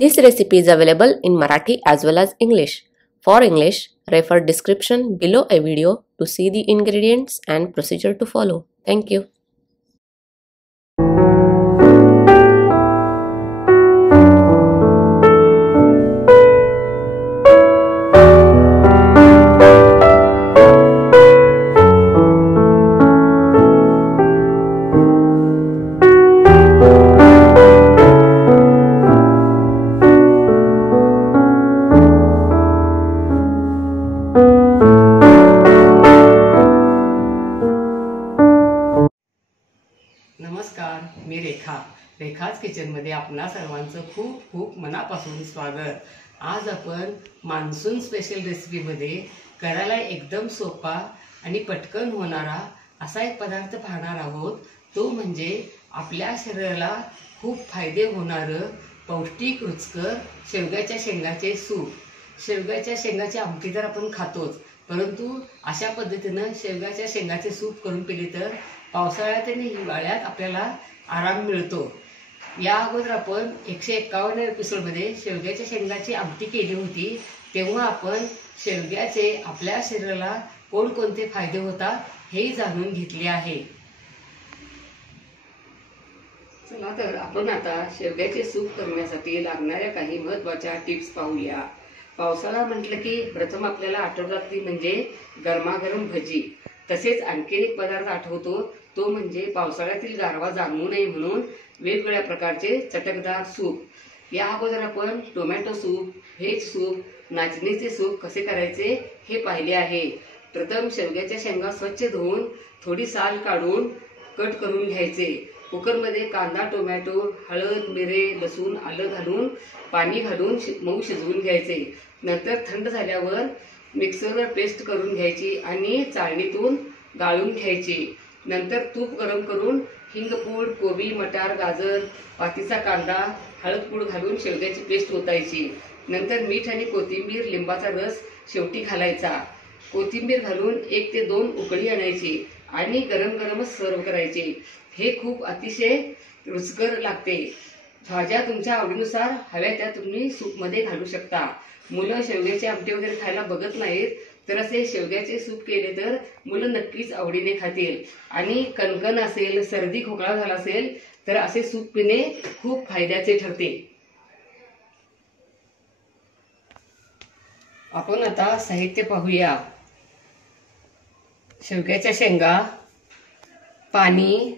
This recipe is available in Marathi as well as English. For English, refer description below a video to see the ingredients and procedure to follow. Thank you. नमस्कार, मी रेखाच किचनमध्ये आपणा सर्वांचं खूप खूप मनापासून स्वागत. आज आपण मान्सून स्पेशल रेसिपीमध्ये करायला एकदम सोपा आणि पटकन होणारा असा एक पदार्थ पाहणार आहोत. तो म्हणजे आपल्या शरीराला खूप फायदे होणारं पौष्टिक रुचकर शेवग्याच्या शेंगाचे सूप. शेवग्याच्या शेंगाची आमटी तर आपण खातोच, परंतु अशा पद्धतीनं शेवग्याच्या शेंगाचे सूप करून पिले तर पावसाळ्यात आणि हिवाळ्यात आपल्याला आराम मिळतो. या अगोदर आपण 151 एपिसोडमध्ये शेवग्याच्या शेंगाची आमटी केली होती. तेव्हा आपण शेवग्याचे आपल्या शरीराला कोणकोणते फायदे होतात हे जाणून घेतले आहे. चला तर आपण आता शेवग्याचे सूप करण्यासाठी लागणाऱ्या काही महत्त्वाच्या टिप्स पाहूया. पावसाळा म्हटलं की प्रथम आपल्याला आठवतात ती म्हणजे गरमागरम भजी. तसेच आणखी एक पदार्थ आठवतो, तो म्हणजे पावसाळ्यातील गारवा जाणवू नये म्हणून वेगवेगळ्या प्रकारचे चटकदार सूप. या अगोदर आपण टोमॅटो सूप, व्हेज सूप, नाचणीचे सूप कसे करायचे हे पाहिले आहे. प्रथम शेवग्याच्या शेंगा स्वच्छ धुवून थोडी साल काढून कट करून घ्यायचे. कुकरमध्ये कांदा, टोमॅटो, हळद, मिरे, लसूण, आलं घालून पाणी घालून मऊ शिजवून घ्यायचे. नंतर थंड झाल्यावर मिक्सरवर पेस्ट करून घ्यायची आणि चाळणीतून गाळून घ्यायची. नंतर तूप गरम करून हिंगपूड, कोबी, मटार, गाजर, पातीचा कांदा, हळदपूड घालून शेवग्याची पेस्ट ओतायची. नंतर मीठ आणि कोथिंबीर, लिंबाचा रस शेवटी घालायचा. कोथिंबीर घालून 1 ते 2 उकळी आणायची आणि गरम गरमच सर्व करायचे. हे खूप अतिशय रुचकर लागते. भाज्या तुमच्या आवडीनुसार हव्या त्या तुम्ही सूपमध्ये घालू शकता. मुलं शेवग्याचे आमटे वगैरे खायला बघत नाहीत, तर असे शेवग्याचे सूप केले तर मुलं नक्कीच आवडीने खातील. आणि कणकण असेल, सर्दी खोकला झाला असेल तर असे सूप पिणे खूप फायद्याचे ठरते. आपण आता साहित्य पाहूया. शेवग्याच्या शेंगा, पाणी,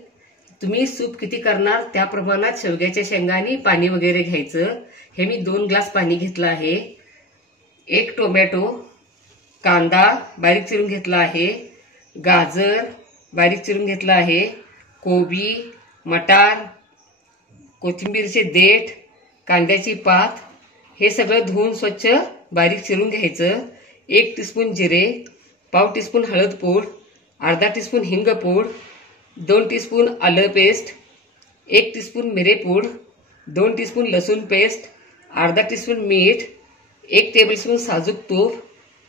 तुम्ही सूप किती करणार त्या प्रमाणात शेवग्याच्या शेंगा आणि पाणी वगैरे घ्यायचं. हे मी 2 ग्लास पाणी घेतलं आहे. 1 टोमॅटो, कांदा बारीक चिरून घेतला आहे, गाजर बारीक चिरून घेतला आहे, कोबी, मटार, कोथिंबीरचे देठ, कांद्याची पात हे सगळं धुवून स्वच्छ बारीक चिरून घ्यायचं. 1 टीस्पून जिरे, पाव टीस्पून हळद पूड, अर्धा टीस्पून हिंग पूड, 2 टीस्पून आलं पेस्ट, 1 टीस्पून मिरे पूड, 2 टीस्पून लसूण पेस्ट, अर्धा टीस्पून मीठ, 1 टेबलस्पून साजूक तूप,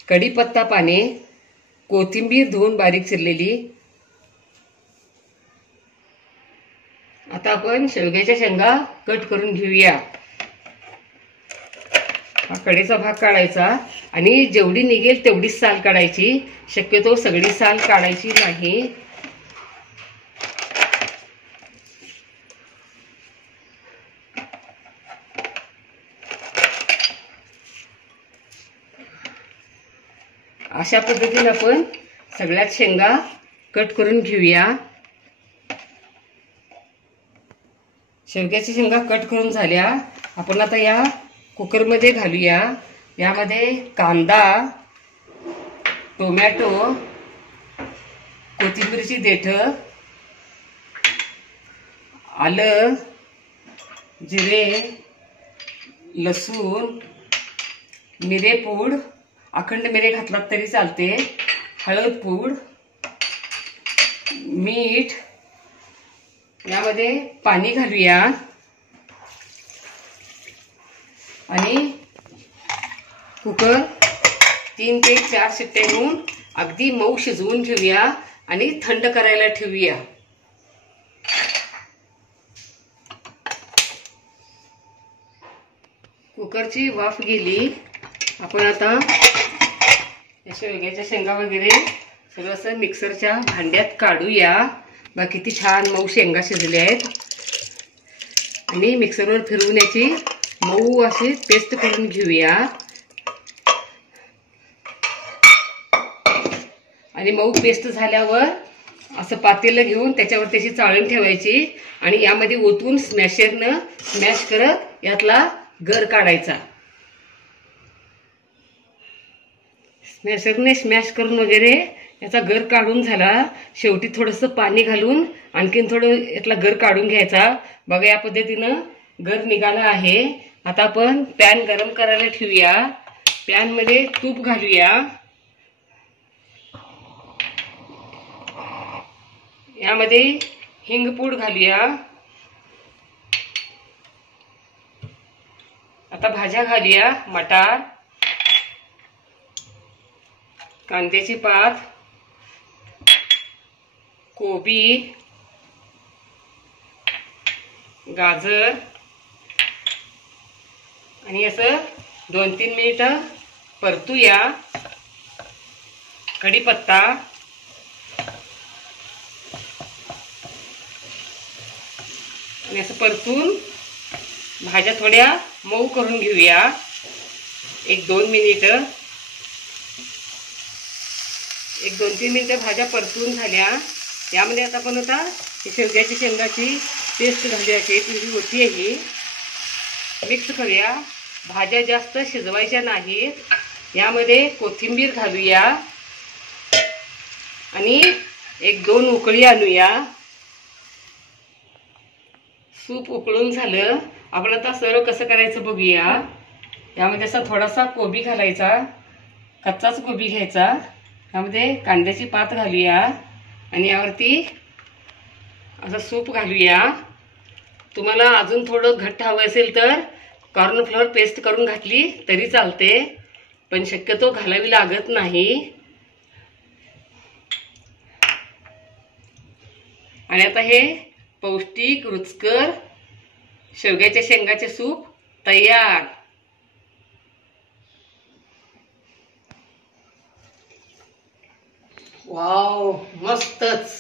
कढीपत्ता पाने, कोथिंबीर धुवून बारीक चिरलेली. आता आपण शेवग्याच्या शेंगा कट करून घेऊया. हा कडेचा भाग काढायचा आणि जेवढी निघेल तेवढीच साल काढायची. शक्यतो सगळी साल काढायची नाही. अशा पद्धतीने आपण सगळ्यात शेंगा कट करून घेऊया. शेवग्याच्या शेंगा कट करून झाल्या. आपण आता या कुकरमध्ये घालूया. यामध्ये कांदा, टोमॅटो, कोथिंबीरची देठ, आलं, जिरे, लसूण, मिरेपूड, अखंड मिरे घातलात तरी चालते, हळद पूड, मीठ, यामध्ये पाणी घालूया आणि कुकर 3 ते 4 शिट्ट्या घेऊन अगदी मऊ शिजवून घेऊया आणि थंड करायला ठेवूया. कुकरची वाफ गेली. आपण आता या शेवग्याच्या शेंगा वगैरे सगळं असं मिक्सरच्या भांड्यात काढूया. बघा किती छान मऊ शेंगा शिजल्या आहेत. आणि मिक्सरवर फिरवून याची मऊ अशी पेस्ट करून घेऊया. आणि मऊ पेस्ट झाल्यावर असं पातेलं घेऊन त्याच्यावर त्याची चाळण ठेवायची आणि यामध्ये ओतून स्मॅशरनं स्मॅश करत यातला गर काढायचा. स्मॅशरने स्मॅश करून वगैरे याचा गर काढून झाला. शेवटी थोडंसं पाणी घालून आणखीन थोडं यातला गर काढून घ्यायचा. बघा या पद्धतीनं गर निघाला आहे. आता आपण पॅन गरम करायला ठेवूया. पॅनमध्ये तूप घालूया. यामध्ये हिंगपूड घालूया. आता भाज्या घालूया. मटार, कांद्याची पात, कोबी, गाजर आणि असं 2-3 मिनिटं परतूया. कढीपत्ता आणि असं परतून भाज्या थोड्या मऊ करून घेऊया. 1-2 मिनिटं 1-2-3 मिनिटं भाज्या परतून झाल्या. यामध्ये आता आपण आता शेवग्याची शेंगाची पेस्ट घालूया. ही होती ही मिक्स करूया. भाज्या जास्त शिजवायच्या नाहीत. यामध्ये कोथिंबीर घालूया आणि 1-2 उकळी आणूया. सूप उकळून झालं. आपण आता सर्व कसं करायचं बघूया. यामध्ये असा थोडासा कोबी घालायचा. कच्चाच कोबी घ्यायचा. यामध्ये कांद्याची पात घालूया आणि यावरती असं सूप घालूया. तुम्हाला अजून थोडं घट्ट हवं असेल तर कॉर्नफ्लॉवर पेस्ट करून घातली तरी चालते, पण शक्यतो घालावी लागत नाही. आणि आता हे पौष्टिक रुचकर शेवग्याच्या शेंगाचे सूप तयार. वाव, मस्तच,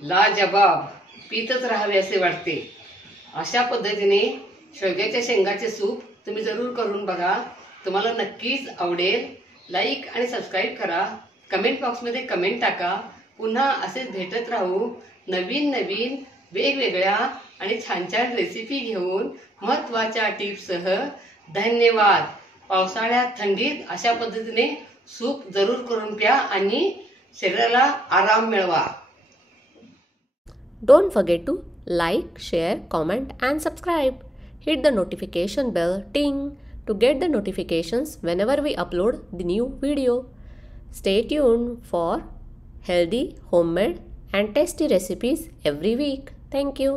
लाजवाब, पीतच राहावे असे वाटते. अशा पद्धतीने शेवग्याच्या शेंगाचे सूप तुम्ही जरूर करून बघा. तुम्हाला नक्कीच आवडेल. लाईक आणि सबस्क्राईब करा. कमेंट बॉक्समध्ये कमेंट टाका. पुन्हा असेच भेटत राहू नवीन नवीन वेगवेगळ्या आणि छान छान रेसिपी घेऊन महत्त्वाच्या टिप्ससह. धन्यवाद. पावसाळ्यात थंडीत अशा पद्धतीने सूप जरूर करून प्या आणि शरीराला आराम मिळवा. Don't forget to like, share, comment and subscribe. Hit the notification bell ting to get the notifications whenever we upload the new video. Stay tuned for healthy, homemade and tasty recipes every week. Thank you.